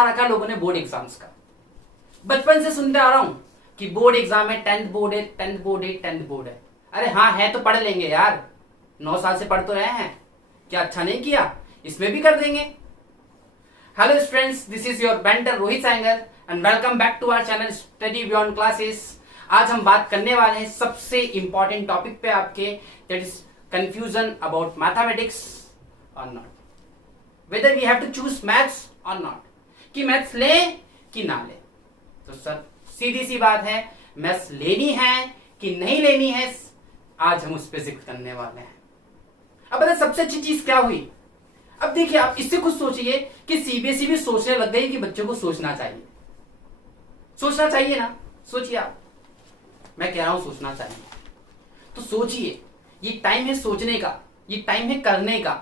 बना रखा है लोगों ने बोर्ड एग्जाम्स का। बचपन से सुनते आ रहा हूं कि बोर्ड एग्जाम है, 10th बोर्ड है, 10th बोर्ड है, 10th बोर्ड है। अरे हाँ है तो पढ़ लेंगे यार, 9 साल से पढ़ तो रहे हैं, क्या अच्छा नहीं किया, इसमें भी कर देंगे। Hello students, this is your mentor Rohit Sainger and welcome back to our channel study beyond classes. आज हम बात करने वाले हैं सबसे इंपॉर्टेंट टॉपिक पे आपके, that is confusion about mathematics or not, whether we have to choose maths or not, कि मैथ्स ले कि ना ले। तो सर सीधी सी बात है, मैथ्स लेनी है कि नहीं लेनी है, आज हम उस पर जिक्र करने वाले हैं। अब पता सबसे अच्छी चीज क्या हुई, अब देखिए आप इससे कुछ सोचिए कि सीबीएसई भी सोचने लग गई कि बच्चों को सोचना चाहिए। सोचना चाहिए ना, सोचिए आप, मैं कह रहा हूं सोचना चाहिए। तो सोचिए, ये टाइम है सोचने का, ये टाइम है करने का।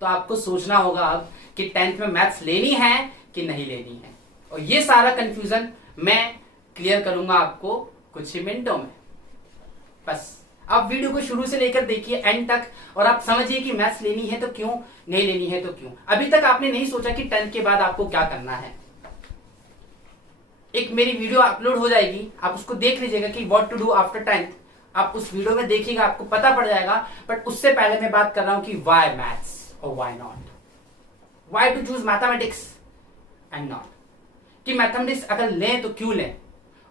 तो आपको सोचना होगा अब कि 10th में मैथ्स लेनी है कि नहीं लेनी है, और ये सारा कंफ्यूजन मैं क्लियर करूंगा आपको कुछ ही मिनटों में। बस आप वीडियो को शुरू से लेकर देखिए एंड तक, और आप समझिए कि मैथ्स लेनी है तो क्यों, नहीं लेनी है तो क्यों। अभी तक आपने नहीं सोचा कि 10th के बाद आपको क्या करना है, एक मेरी वीडियो अपलोड हो जाएगी, आप उसको देख लीजिएगा कि what to do after 10th। आप उस वीडियो में देखिएगा, आपको पता पड़ जाएगा। बट उससे पहले मैं बात कर रहा हूं कि व्हाई मैथ्स और why not, why to choose mathematics and not, कि मैथमेटिक्स अगर लें तो क्यों लें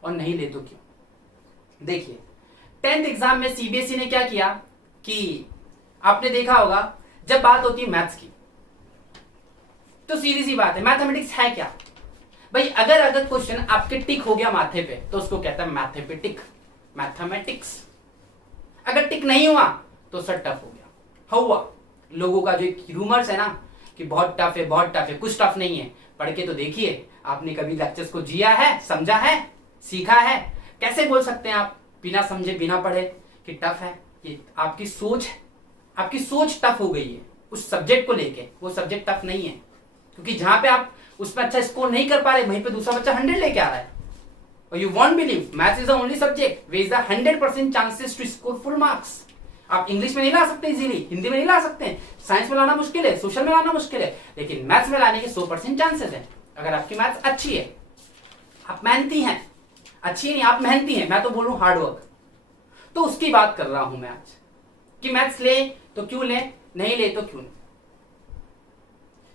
और नहीं ले तो क्यों। देखिए 10th एग्जाम में सीबीएसई ने क्या किया कि आपने देखा होगा, जब बात होती है मैथ्स की तो सीधी सी बात है, मैथमेटिक्स है क्या भाई। अगर क्वेश्चन आपके टिक हो गया माथे पे तो उसको कहता है मैथमेटिक, मैथमेटिक्स। अगर टिक नहीं हुआ तो सर टफ हो गया। हुआ लोगों का जो रूमर्स है ना कि बहुत टफ है, बहुत टफ है, कुछ टफ नहीं है। पढ़ के तो देखिए, आपने कभी लेक्चर्स को जिया है, समझा है, सीखा है। कैसे बोल सकते हैं आप बिना समझे बिना पढ़े कि टफ है। ये आपकी सोच है, आपकी सोच टफ हो गई है उस सब्जेक्ट को लेके। वो सब्जेक्ट टफ नहीं है, क्योंकि जहां पे आप उसमें अच्छा स्कोर नहीं कर पा रहे, वहीं पे दूसरा बच्चा 100 लेके आ रहा है। और you won't believe, maths is the only subject which the 100% chances to score full marks. आप इंग्लिश में नहीं ला सकते इजीली, हिंदी में नहीं ला सकते, साइंस में लाना मुश्किल है, सोशल में लाना मुश्किल है, लेकिन मैथ्स में लाने के 100% चांसेस है। अगर आपकी मैथ्स अच्छी है, आप मेहनती हैं, अच्छी नहीं आप मेहनती हैं, मैं तो बोलूं हार्डवर्क, तो उसकी बात कर रहा हूं मैं आज कि मैथ्स ले तो क्यों ले, नहीं ले तो क्यों नहीं।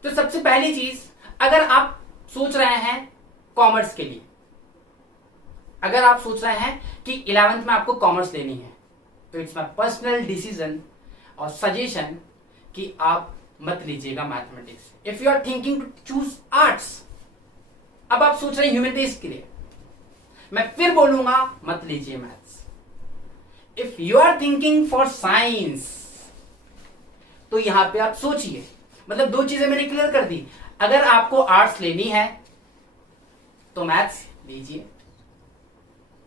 तो सबसे पहली चीज, अगर आप सोच रहे हैं कॉमर्स के लिए, अगर आप सोच रहे हैं कि 11th में आपको कॉमर्स लेनी है, तो इट्स माय पर्सनल डिसीजन और सजेशन कि आप मत लीजिएगा mathematics. If you are thinking to choose arts, अब आप सोच रहे हैं ह्यूमैनिटीज के लिए, मैं फिर बोलूंगा मत लीजिए maths. If you are thinking for science, तो यहां पे आप सोचिए, मतलब 2 चीजें मैंने क्लियर कर दी। अगर आपको आर्ट्स लेनी है तो मैथ्स लीजिए,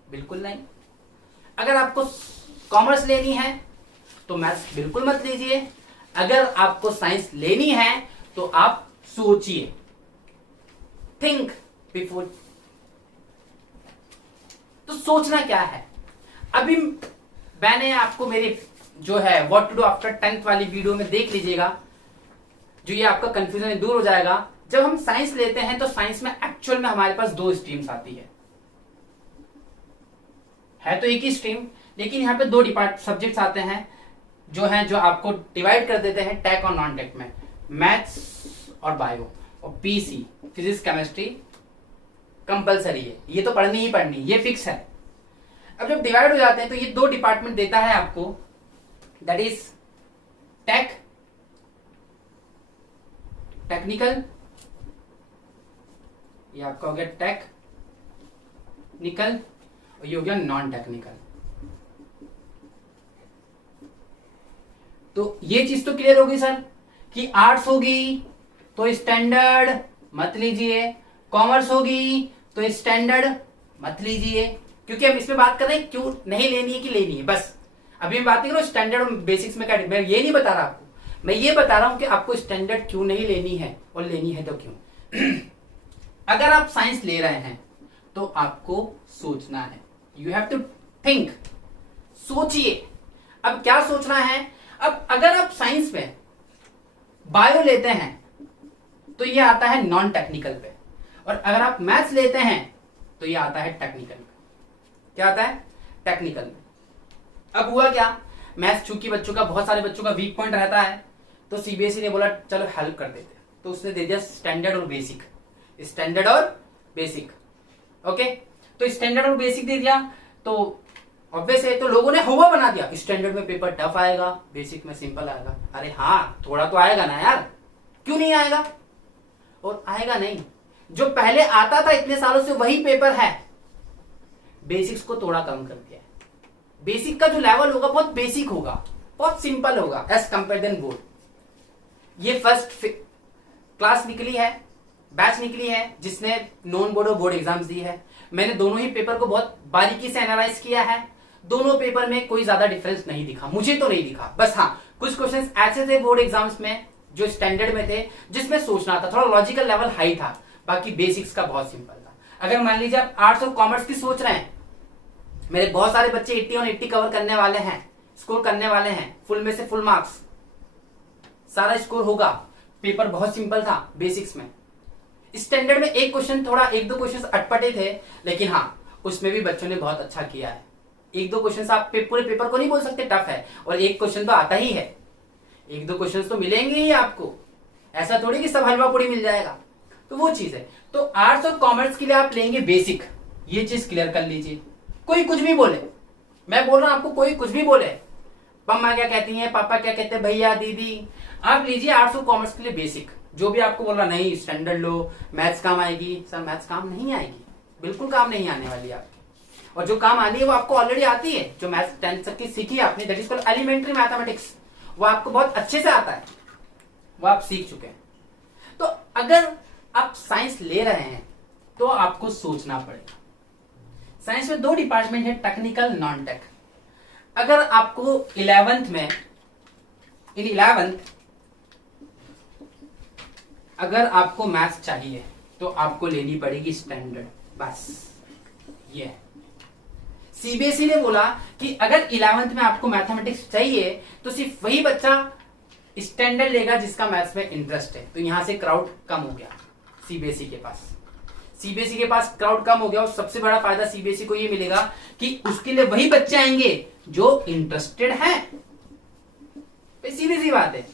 बिल्कुल नहीं। अगर आपको कॉमर्स लेनी है तो मैथ्स बिल्कुल मत लीजिए। अगर आपको साइंस लेनी है तो आप सोचिए, थिंक बिफोर। तो सोचना क्या है, अभी मैंने आपको मेरे जो है what to do after 10th वाली वीडियो में देख लीजिएगा, जो ये आपका कंफ्यूजन दूर हो जाएगा। जब हम साइंस लेते हैं तो साइंस में एक्चुअल में हमारे पास 2 स्ट्रीम्स आती है तो एक ही स्ट्रीम, लेकिन यहाँ पे 2 सब्जेक्ट्स आते हैं जो आपको डिवाइड कर देते हैं टेक और नॉन टेक में, मैथ्स और बायो, और पीसी फिजिक्स केमिस्ट्री कंपलसरी है, ये तो पढ़नी ही पढ़नी, ये फिक्स है। अब जब डिवाइड हो जाते हैं तो ये 2 डिपार्टमेंट देता है आपको, दैट इज टेक, टेक्निकल, ये आपका हो गया टेक्निकल, और ये हो गया नॉन टेक्निकल। तो ये चीज तो क्लियर होगी सर कि आर्ट्स होगी तो स्टैंडर्ड मत लीजिए, कॉमर्स होगी तो स्टैंडर्ड मत लीजिए, क्योंकि हम इसमें बात कर रहे हैं क्यों नहीं लेनी है कि लेनी है। बस अभी मैं बात नहीं कर रहा हूं स्टैंडर्ड और बेसिक्स में, मैं ये नहीं बता रहा आपको, मैं ये बता रहा हूं कि आपको स्टैंडर्ड क्यों नहीं लेनी है, और लेनी है तो क्यों। अगर आप साइंस ले रहे हैं तो आपको सोचना है, यू हैव टू थिंक, सोचिए। अब क्या सोचना है, अब अगर आप साइंस में बायो लेते हैं तो ये आता है नॉन टेक्निकल पे, और अगर आप मैथ्स लेते हैं तो ये आता है टेक्निकल में। क्या आता है? टेक्निकल में। अब हुआ क्या, मैथ्स चूंकि बच्चों का, बहुत सारे बच्चों का वीक पॉइंट रहता है, तो सीबीएसई ने बोला चलो हेल्प कर देते, तो उसने दे दिया स्टैंडर्ड और बेसिक। स्टैंडर्ड और बेसिक, ओके। तो स्टैंडर्ड और बेसिक दे दिया, तो ऑब्वियस है, तो लोगों ने हुआ बना दिया, स्टैंडर्ड में पेपर टफ आएगा, बेसिक में सिंपल आएगा। अरे हाँ, थोड़ा तो आएगा ना यार, क्यों नहीं आएगा? और आएगा नहीं, जो पहले आता था इतने सालों से वही पेपर है, बेसिक्स को थोड़ा कम कर दिया है। बेसिक का जो लेवल होगा बहुत बेसिक होगा, बहुत सिंपल होगा एज कंपेयर देन बोर्ड। ये फर्स्ट क्लास निकली है, बैच निकली है जिसने नॉन बोर्ड और बोर्ड एग्जाम्स दी है। मैंने दोनों ही पेपर को बहुत बारीकी से एनालाइज किया है। दोनों पेपर में कोई ज्यादा डिफरेंस नहीं दिखा, मुझे तो नहीं दिखा। बस हाँ, कुछ क्वेश्चंस ऐसे थे बोर्ड एग्जाम्स में जो स्टैंडर्ड में थे, जिसमें सोचना था, थोड़ा लॉजिकल लेवल हाई था। बाकी बेसिक्स का बहुत सिंपल था। अगर मान लीजिए आप आर्ट्स और कॉमर्स की सोच रहे हैं, मेरे बहुत सारे बच्चे 80 और 80 कवर करने वाले हैं, स्कोर करने वाले हैं, फुल में से फुल मार्क्स सारा स्कोर होगा। पेपर बहुत सिंपल था बेसिक्स में। स्टैंडर्ड में एक क्वेश्चन, थोड़ा एक दो क्वेश्चन अटपटे थे, लेकिन हाँ उसमें भी बच्चों ने बहुत अच्छा किया है। एक दो क्वेश्चन आप पूरे पेपर को नहीं बोल सकते टफ है, और एक क्वेश्चन तो आता ही है, एक दो क्वेश्चन तो मिलेंगे ही आपको, ऐसा थोड़ी कि सब हलवा पूरी मिल जाएगा। तो वो चीज है। तो आर्ट्स और कॉमर्स के लिए आप लेंगे बेसिक, ये चीज क्लियर कर लीजिए। कोई कुछ भी बोले, मैं बोल रहा हूं आपको, कोई कुछ भी बोले, मम्मा क्या कहती हैं, पापा क्या कहते हैं, भैया दीदी, आप लीजिए आर्ट्स और कॉमर्स के लिए बेसिक। जो भी आपको बोल रहा नहीं स्टैंडर्ड लो, मैथ्स काम आएगी, सर मैथ्स काम नहीं आएगी, बिल्कुल काम नहीं आने वाली आपकी। और जो काम आनी है वो आपको ऑलरेडी आती है, जो मैथ्स 10th तक की सीखी है आपने, that is called elementary mathematics, वो आपको बहुत अच्छे से आता है, वो आप सीख चुके हैं। तो अगर आप साइंस ले रहे हैं तो आपको सोचना पड़ेगा। साइंस में दो डिपार्टमेंट है, टेक्निकल, नॉन टेक। अगर आपको 11th में, इन 11th अगर आपको मैथ्स चाहिए तो आपको लेनी पड़ेगी स्टैंडर्ड, बस ये है। सीबीएसई ने बोला कि अगर 11th में आपको मैथमेटिक्स चाहिए तो सिर्फ वही बच्चा स्टैंडर्ड लेगा जिसका मैथ्स में इंटरेस्ट है। तो यहां से क्राउड कम हो गया सीबीएसई के पास। सीबीएसई के पास क्राउड कम हो गया, और सबसे बड़ा फायदा सीबीएसई को ये मिलेगा कि उसके लिए वही बच्चे आएंगे जो इंटरेस्टेड हैं। सीधी सी बात है।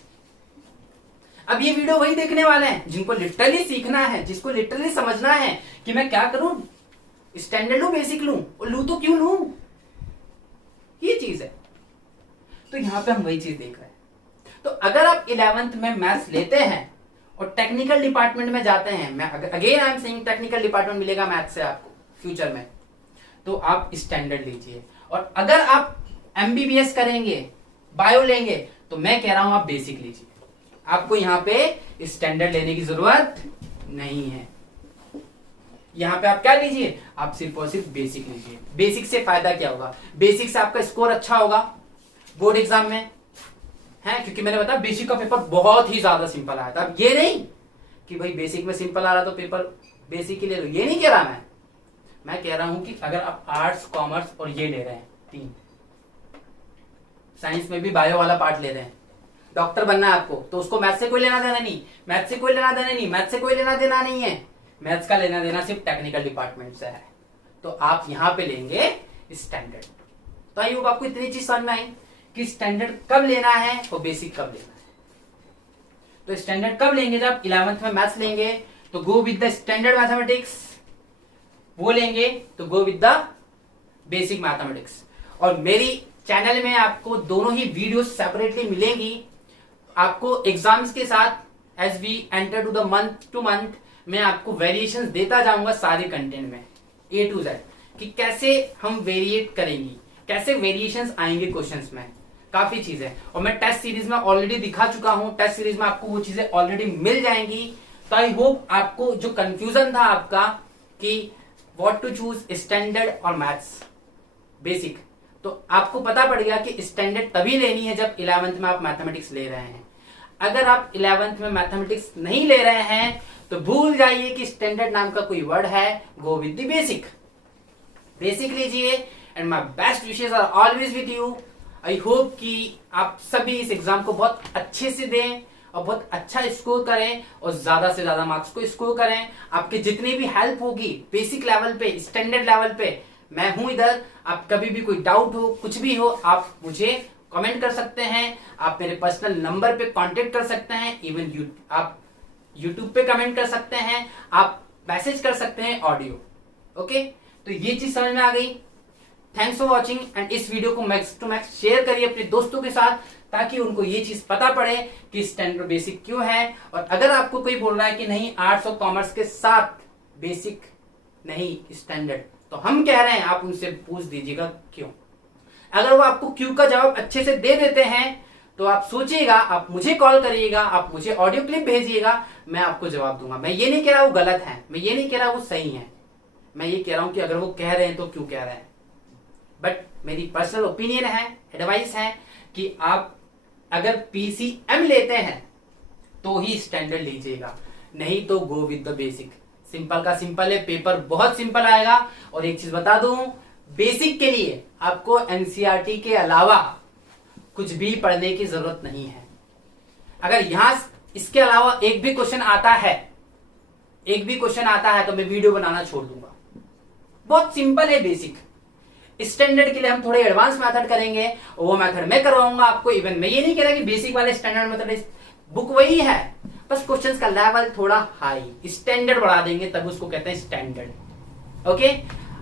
अब ये वीडियो वही देखने वाले हैं जिनको लिटरली सीखना है, जिसको लिटरली समझना है कि मैं क्या करूं, स्टैंडर्ड लूं, बेसिक लूं, और लूं तो क्यों लूं, ये चीज है। तो यहां पे हम वही चीज देख रहे हैं। तो अगर आप 11th में मैथ्स लेते हैं और टेक्निकल डिपार्टमेंट में जाते हैं, मैं again I am saying technical department मिलेगा मैथ्स से आपको फ्यूचर में, तो आप स्टैंडर्ड लीजिए। और अगर आप एमबीबीएस करेंगे, बायो लेंगे, तो मैं कह रहा हूं आप बेसिक लीजिए। आपको यहां पे स्टैंडर्ड लेने की जरूरत नहीं है। यहां पे आप क्या लीजिए, आप सिर्फ और सिर्फ बेसिक लीजिए। बेसिक से फायदा क्या होगा, बेसिक से आपका स्कोर अच्छा होगा बोर्ड एग्जाम में है, क्योंकि मैंने बताया बेसिक का पेपर बहुत ही ज्यादा सिंपल आया था। अब ये नहीं कि भाई बेसिक में सिंपल आ रहा तो पेपर बेसिक ही ले लो, ये नहीं कह रहा मैं कह रहा हूं कि अगर आप आर्ट्स, कॉमर्स और ये ले रहे हैं, 3 साइंस में भी बायो वाला पार्ट ले रहे हैं, डॉक्टर बनना है आपको, तो उसको मैथ्स से कोई लेना देना नहीं, मैथ्स से कोई लेना देना नहीं, मैथ्स से कोई लेना देना नहीं है, मैथ्स का लेना देना सिर्फ टेक्निकल डिपार्टमेंट से है। तो आप यहां पे लेंगे स्टैंडर्ड। तो आई होप आपको इतनी चीज समझ में आई कि स्टैंडर्ड कब लेना है और बेसिक कब लेना है। तो स्टैंडर्ड कब लेंगे, जब 11th में मैथ्स लेंगे तो गो विद द स्टैंडर्ड मैथमेटिक्स, वो लेंगे तो गो विद द बेसिक मैथमेटिक्स। और मेरी चैनल में आपको दोनों ही वीडियो सेपरेटली मिलेंगी। आपको एग्जाम्स के साथ as we enter to the month to month मैं आपको वेरिएशंस देता जाऊंगा सारे कंटेंट में, A to Z, कि कैसे हम वेरिएट करेंगी, कैसे वेरिएशंस आएंगे क्वेश्चंस में, काफी चीजें। और मैं टेस्ट सीरीज में ऑलरेडी दिखा चुका हूं, टेस्ट सीरीज में आपको वो चीजें ऑलरेडी मिल जाएंगी। तो आई होप आपको जो कंफ्यूजन था आपका कि व्हाट टू चूज, स्टैंडर्ड और मैथ्स बेसिक, तो आपको पता पड़ गया कि स्टैंडर्ड तभी लेनी है जब 11th में आप मैथमेटिक्स ले रहे हैं। अगर आप 11th में मैथमेटिक्स नहीं ले रहे हैं तो भूल जाइए कि स्टैंडर्ड नाम का कोई वर्ड है, go with the basic. Basic लीजिए and my best wishes are always with you. I hope कि आप सभी इस एग्जाम को बहुत अच्छे से दें, और बहुत अच्छा स्कोर करें और ज्यादा से ज्यादा मार्क्स को स्कोर करें। आपके जितनी भी हेल्प होगी बेसिक लेवल पे, स्टैंडर्ड लेवल पे, मैं हूं इधर। आप कभी भी कोई डाउट हो, कुछ भी हो, आप मुझे कमेंट कर सकते हैं, आप मेरे पर्सनल नंबर पे कांटेक्ट कर सकते हैं, इवन आप यूट्यूब पे कमेंट कर सकते हैं, आप मैसेज कर सकते हैं ऑडियो। ओके, तो ये चीज समझ में आ गई। थैंक्स फॉर वॉचिंग एंड इस वीडियो को मैक्स टू मैक्स शेयर करिए अपने दोस्तों के साथ, ताकि उनको ये चीज पता पड़े कि स्टैंडर्ड बेसिक क्यों है। और अगर आपको कोई बोल रहा है कि नहीं आर्ट्स और कॉमर्स के साथ बेसिक नहीं स्टैंडर्ड, तो हम कह रहे हैं आप उनसे पूछ दीजिएगा क्यों। अगर वो आपको क्यों का जवाब अच्छे से दे देते हैं तो आप सोचिएगा, आप मुझे कॉल करिएगा, आप मुझे ऑडियो क्लिप भेजिएगा, मैं आपको जवाब दूंगा। मैं ये नहीं कह रहा वो गलत है, मैं ये नहीं कह रहा वो सही है, मैं ये कह रहा हूं कि अगर वो कह रहे हैं तो क्यों कह रहे हैं। बट मेरी पर्सनल ओपिनियन है, एडवाइस है कि आप अगर पीसीएम लेते हैं तो ही स्टैंडर्ड लीजिएगा, नहीं तो गो विद द बेसिक। सिंपल का सिंपल है, पेपर बहुत सिंपल आएगा। और एक चीज बता दूं, बेसिक के लिए आपको एनसीईआरटी के अलावा कुछ भी पढ़ने की जरूरत नहीं है। अगर यहां इसके अलावा एक भी क्वेश्चन आता है तो मैं वीडियो बनाना छोड़ दूंगा। बहुत सिंपल है बेसिक। स्टैंडर्ड के लिए हम थोड़े एडवांस मेथड करेंगे, और वो मेथड मैं करवाऊंगा आपको। इवन मैं ये नहीं कह रहा कि बेसिक वाले स्टैंडर्ड मेथड, बुक वही है, बस क्वेश्चंस का लेवल थोड़ा हाई, स्टैंडर्ड बढ़ा देंगे, तब उसको कहते हैं standard. Okay,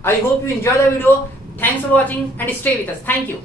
I hope you enjoy the video. Thanks for watching and stay with us. Thank you.